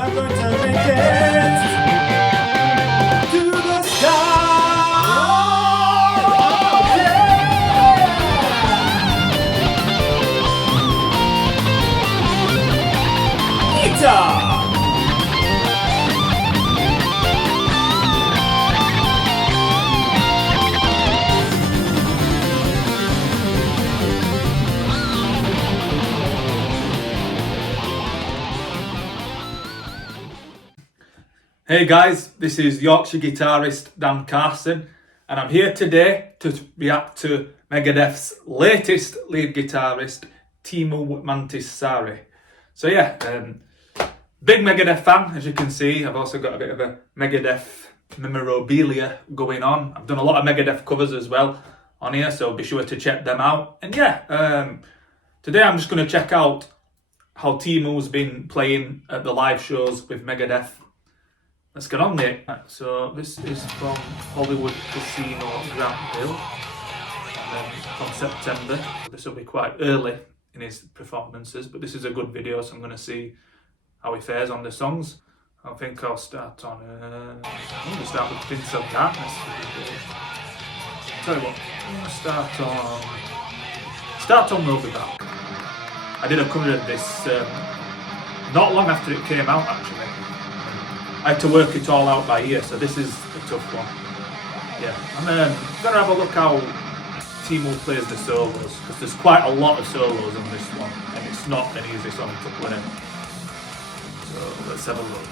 I'm going to make it to the stars. Yeah. Guitar. Hey guys, this is Yorkshire guitarist Dan Carson, and I'm here today to react to Megadeth's latest lead guitarist, Teemu Mantysaari. So yeah, big Megadeth fan, as you can see. I've also got a bit of a Megadeth memorabilia going on. I've done a lot of Megadeth covers as well on here, so be sure to check them out. And yeah, today I'm just going to check out how Teemu's been playing at the live shows with Megadeth. Let's get on with it. So this is from Hollywood Casino Grantville from September. This will be quite early in his performances, but this is a good video, so I'm going to see how he fares on the songs. I think I'll start on. I'm going to start with Prince of Darkness. Tell you what, I'm going to start on We'll Be Back. I did a cover of this not long after it came out, actually. I had to work it all out by ear, so this is a tough one. Yeah, I'm going to have a look how Teemu plays the solos, because there's quite a lot of solos on this one, and it's not an easy song to play. So let's have a look.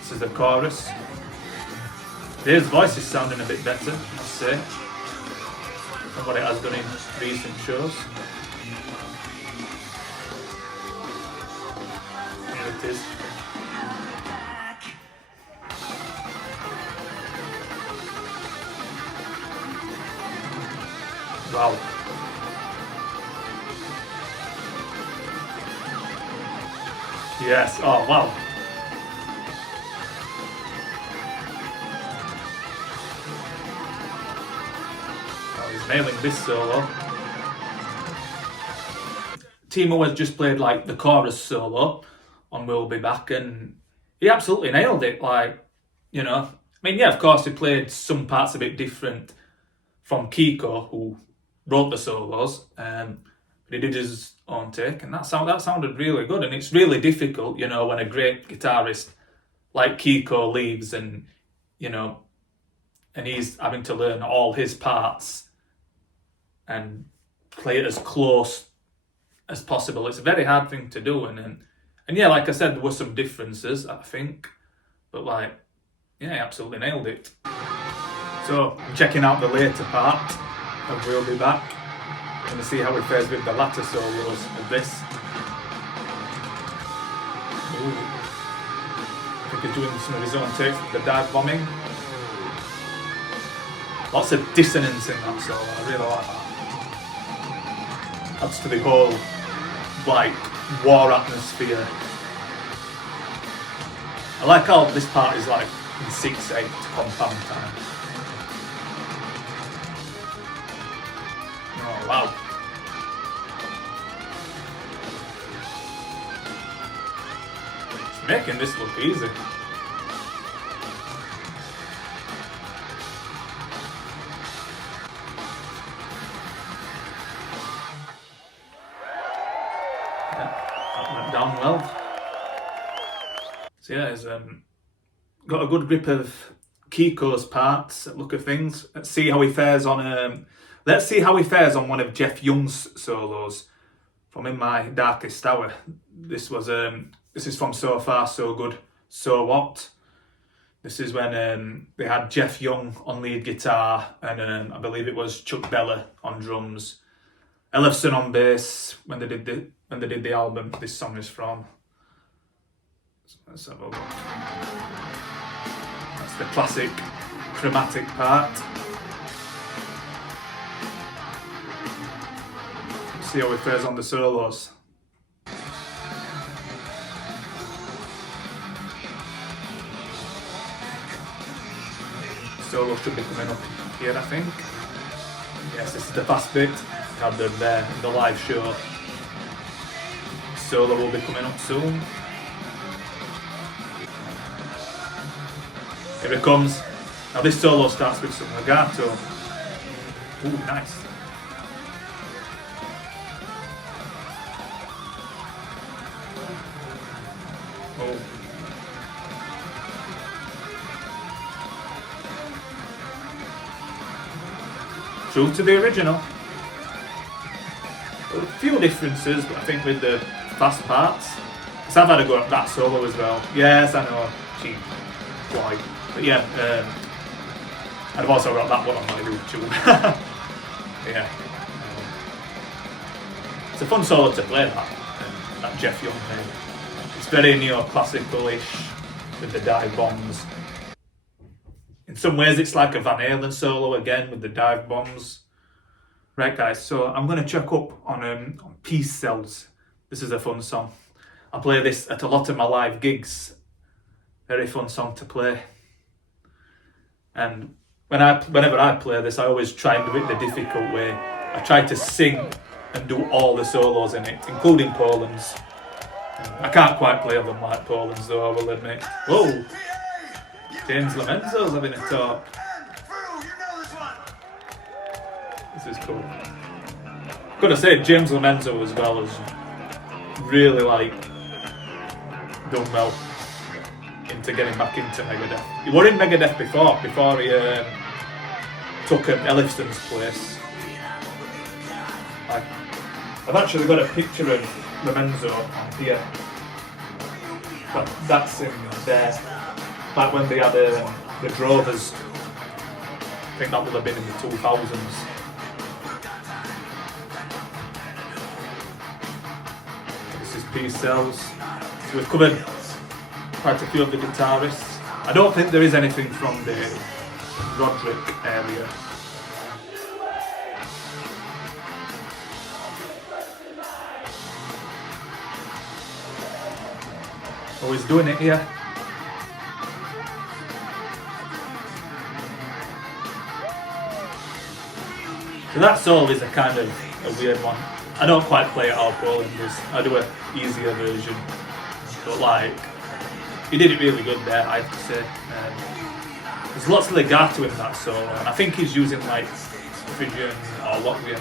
This is the chorus. His voice is sounding a bit better, I must say, than what it has done in recent shows. It is. Wow. Yes, oh wow. Oh, he's nailing this solo. Teemu has just played like the chorus solo on We'll Be Back, and he absolutely nailed it. Like, you know, I mean, yeah, of course he played some parts a bit different from Kiko, who wrote the solos, but he did his own take, and that sounded really good. And it's really difficult, you know, when a great guitarist like Kiko leaves, and you know, and he's having to learn all his parts and play it as close as possible. It's a very hard thing to do, and yeah, like I said, there were some differences, I think, but like, yeah, he absolutely nailed it. So I'm checking out the later part of We'll Be Back. I'm going to see how he fares with the latter solos of this. Ooh. I think he's doing some of his own takes with the dive bombing. Lots of dissonance in that solo, I really like that. Adds to the whole, like, war atmosphere. I like how this part is like in 6/8 compound time. Oh wow. It's making this look easy. Down well. So yeah, he's got a good grip of Kiko's parts. Look at things. Let's see how he fares on. Let's see how he fares on one of Jeff Young's solos from In My Darkest Hour. This is from So Far So Good, So What. This is when they had Jeff Young on lead guitar, and I believe it was Chuck Bella on drums, Ellefson on bass when they did the album this song is from. So let's have a look. That's the classic chromatic part. Let's see how it fares on the solos. Solo should be coming up here, I think. Yes, this is the fast bit. Had them there in the live show. solo will be coming up soon. Here it comes. Now this solo starts with some legato. Ooh, nice. Oh. True to the original. A few differences, but I think with the fast parts. Because I've had a go at that solo as well. Yes, I know, cheap fly. But yeah, I've also got that one on my YouTube. Yeah. It's a fun solo to play, that Jeff Young thing. It's very neoclassical-ish with the dive bombs. In some ways it's like a Van Halen solo again with the dive bombs. Right guys, so I'm going to check up on Peace Cells. This is a fun song. I play this at a lot of my live gigs. Very fun song to play. And whenever I play this, I always try and do it the difficult way. I try to sing and do all the solos in it, including Poland's. I can't quite play them like Poland's though, I will admit. Whoa! James Lomenzo's having a talk. This is cool. Gotta say, James Lomenzo as well has really done well into getting back into Megadeth. He were in Megadeth before he took Ellison's place. I've actually got a picture of Lomenzo on here. That's in there. Back when they had the Drovers. I think that would have been in the 2000s. This is Peace Cells. So we've covered quite a few of the guitarists. I don't think there is anything from the Roderick area. Oh, he's doing it here. So that solo is a kind of a weird one. I don't quite play it how Poland does. I do an easier version. But he did it really good there, I have to say. There's lots of legato in that solo, and I think he's using Phrygian or Latvian.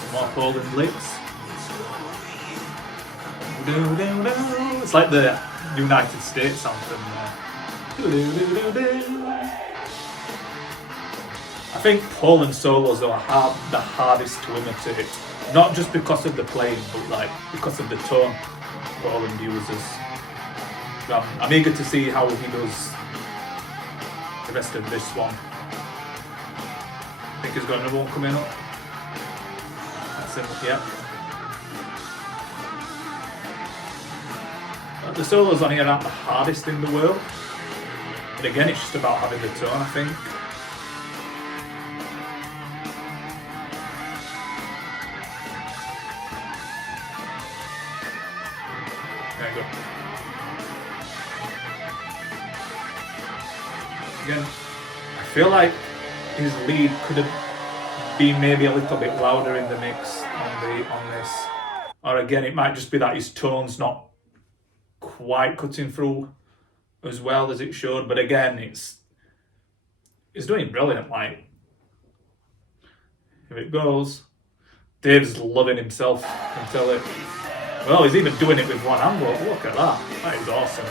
Some more Poland licks. It's like the United States anthem there. I think Poland solos are the hardest to imitate, not just because of the playing, but because of the tone Poland uses. I'm eager to see how he does the rest of this one. I think he's got another one coming up. That's him, yeah. The solos on here aren't the hardest in the world, but again it's just about having the tone, I think. There you go. Again, I feel like his lead could have been maybe a little bit louder in the mix on this. Or again, it might just be that his tone's not quite cutting through as well as it should, but again, it's doing brilliant. Here it goes. Dave's loving himself, I can tell it. Well, he's even doing it with one hand. Look at that. That is awesome.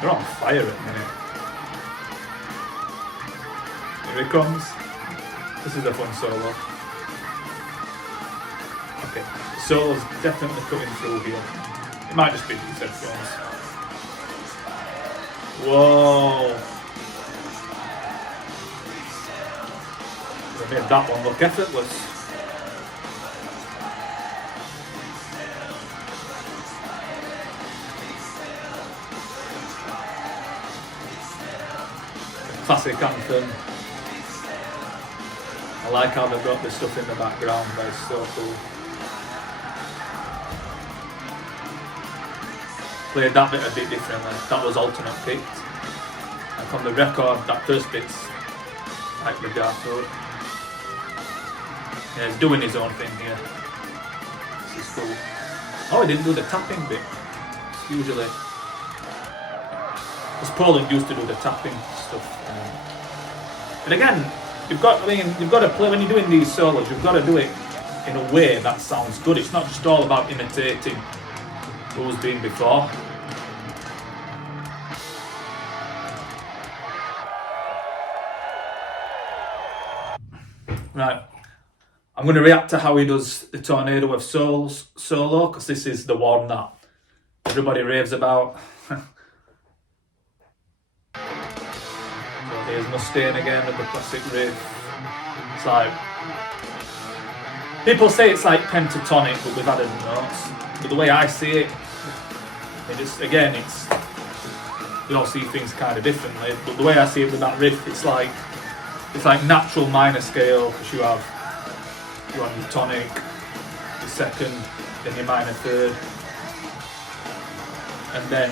They're on fire at the minute. Here it comes. This is a fun solo. Okay, the solo's definitely coming through here. It might just be these headphones. Whoa! They made that one look effortless. Classic anthem. I like how they've got this stuff in the background, but it's so cool. Played that bit a bit differently. That was alternate picked. Like on the record, that first bit's like legato. Yeah, he's doing his own thing here. This is cool. Oh, I didn't do the tapping bit. Usually, because Poland used to do the tapping stuff. But again, you've got to play when you're doing these solos. You've got to do it in a way that sounds good. It's not just all about imitating who's been before. Right, I'm going to react to how he does the Tornado of Souls solo, because this is the one that everybody raves about. So here's Mustaine again with the classic riff. It's like, people say it's like pentatonic, but with added notes. But the way I see it, we all see things kind of differently. But the way I see it with that riff, it's like natural minor scale, because you have your tonic, your second, then your minor third, and then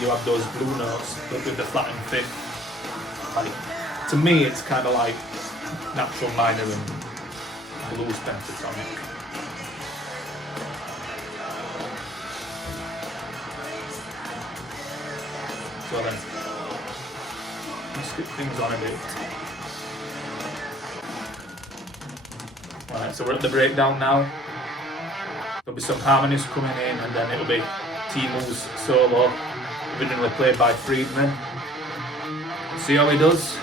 you have those blue notes with the flattened fifth. Like, to me, it's kind of like natural minor and blues pentatonic. So then, let's skip things on a bit. Right, so we're at the breakdown now. There'll be some harmonies coming in, and then it'll be Teemu's solo, originally played by Friedman. We'll see how he does.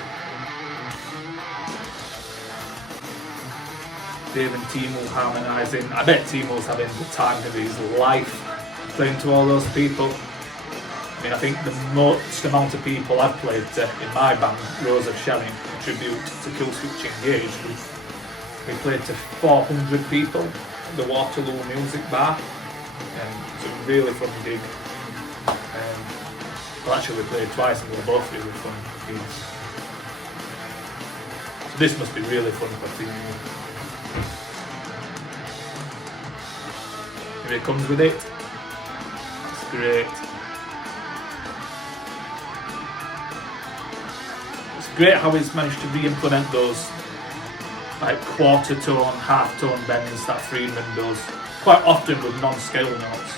Dave and Teemu harmonising. I bet Teemu's having the time of his life playing to all those people. I mean, I think the most amount of people I've played to in my band, Rose of Shelling, a tribute to Killswitch Engage. We played to 400 people at the Waterloo Music Bar, and it's a really fun gig. Well, actually we played twice and they were both really fun gigs. So this must be really fun for Teemu. Here it comes with it. It's great. It's great how he's managed to re-implement those like quarter tone, half tone bends that Friedman does, quite often with non-scale notes.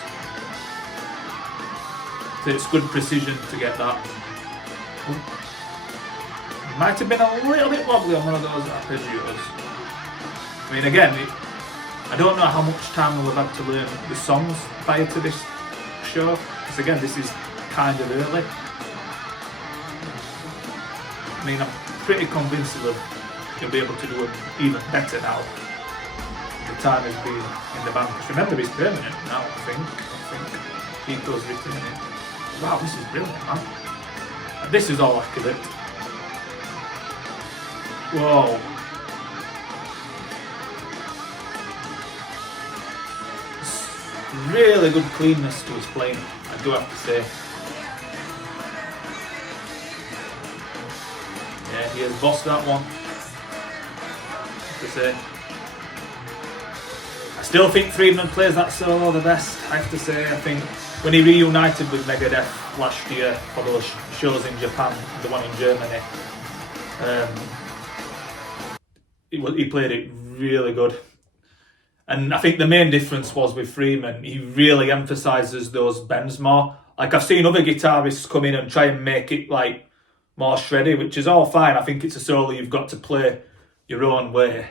So it's good precision to get that. Might have been a little bit wobbly on one of those arpeggios. I mean, again, I don't know how much time we'll have to learn the songs prior to this show, because again, this is kind of early. I mean, I'm pretty convinced that he'll be able to do it even better now. The time has been in the band. Because remember, he's permanent now, I think Pico's written in it. Wow, this is brilliant, man. And this is all accurate. Whoa. Really good cleanness to his playing, I do have to say. Yeah, he has bossed that one. To say. I still think Friedman plays that solo the best, I have to say. I think when he reunited with Megadeth last year for those shows in Japan, the one in Germany, he played it really good. And I think the main difference was with Friedman, he really emphasises those bends more. Like, I've seen other guitarists come in and try and make it like more shreddy, which is all fine. I think it's a solo you've got to play your own way.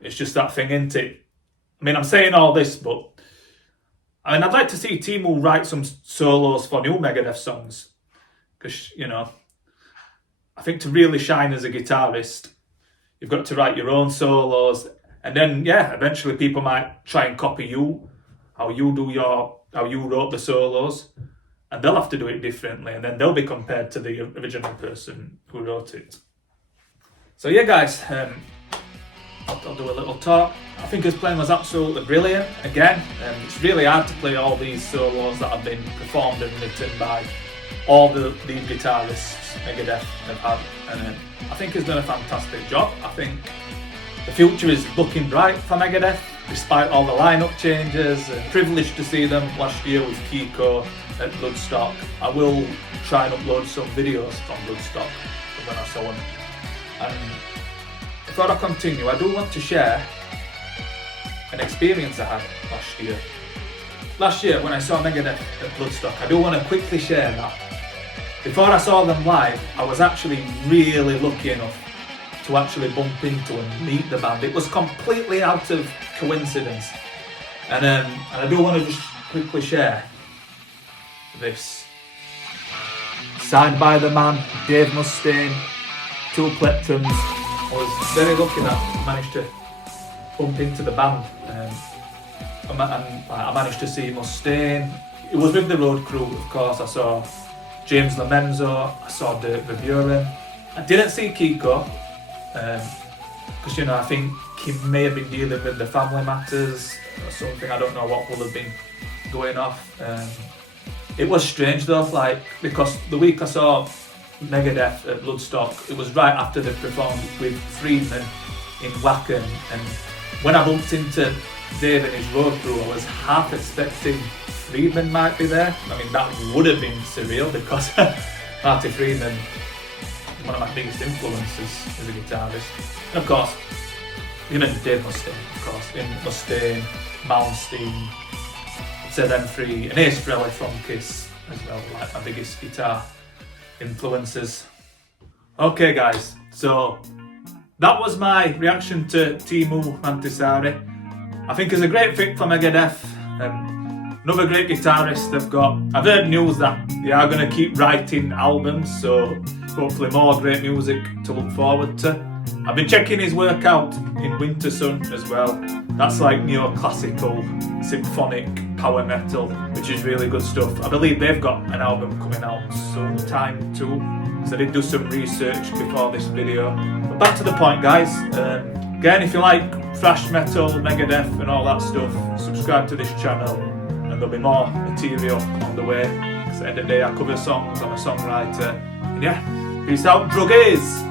It's just that thing, isn't it? I mean, I'm saying all this, but I mean, I'd like to see Teemu write some solos for new Megadeth songs, because, you know, I think to really shine as a guitarist, you've got to write your own solos, and then, yeah, eventually people might try and copy you, how you wrote the solos, and they'll have to do it differently, and then they'll be compared to the original person who wrote it. So yeah, guys, I'll do a little talk. I think his playing was absolutely brilliant. Again, it's really hard to play all these solos that have been performed and written by all the lead guitarists Megadeth have had, and I think he's done a fantastic job. I think the future is looking bright for Megadeth, despite all the lineup changes. Privileged to see them last year with Kiko at Bloodstock. I will try and upload some videos from Bloodstock from when I saw them. And before I continue, I do want to share an experience I had last year. Last year when I saw Megadeth at Bloodstock, I do want to quickly share that. Before I saw them live, I was actually really lucky enough to actually bump into and meet the band. It was completely out of coincidence. And I do want to just quickly share this. Signed by the man, Dave Mustaine, 2 plectrums. I was very lucky that I managed to bump into the band. And I managed to see Mustaine. It was with the road crew, of course. I saw James Lomenzo, I saw Dirk Verburen. I didn't see Kiko, because I think he may have been dealing with the family matters or something. I don't know what will have been going off. It was strange though, because the week I saw Megadeth at Bloodstock, it was right after they performed with Friedman in Wacken, and when I bumped into Dave and his road crew, I was half expecting Friedman might be there. I mean, that would have been surreal because Marty Friedman, one of my biggest influences as a guitarist. And of course, even Dave Mustaine, of course, in Mustaine, Malmsteen, ZM3, and Ace Frehley from Kiss as well, like my biggest guitar influences. Okay guys, so that was my reaction to Teemu Mantysaari. I think he's a great fit for Megadeth. Another great guitarist they've got. I've heard news that they are going to keep writing albums, so hopefully more great music to look forward to. I've been checking his work out in Wintersun as well. That's like neoclassical, symphonic power metal, which is really good stuff. I believe they've got an album coming out sometime too, so I did do some research before this video. But back to the point guys, again, if you like thrash metal, Megadeth and all that stuff, subscribe to this channel and there'll be more material on the way. Because at the end of the day I cover songs, I'm a songwriter. And yeah, peace out druggies!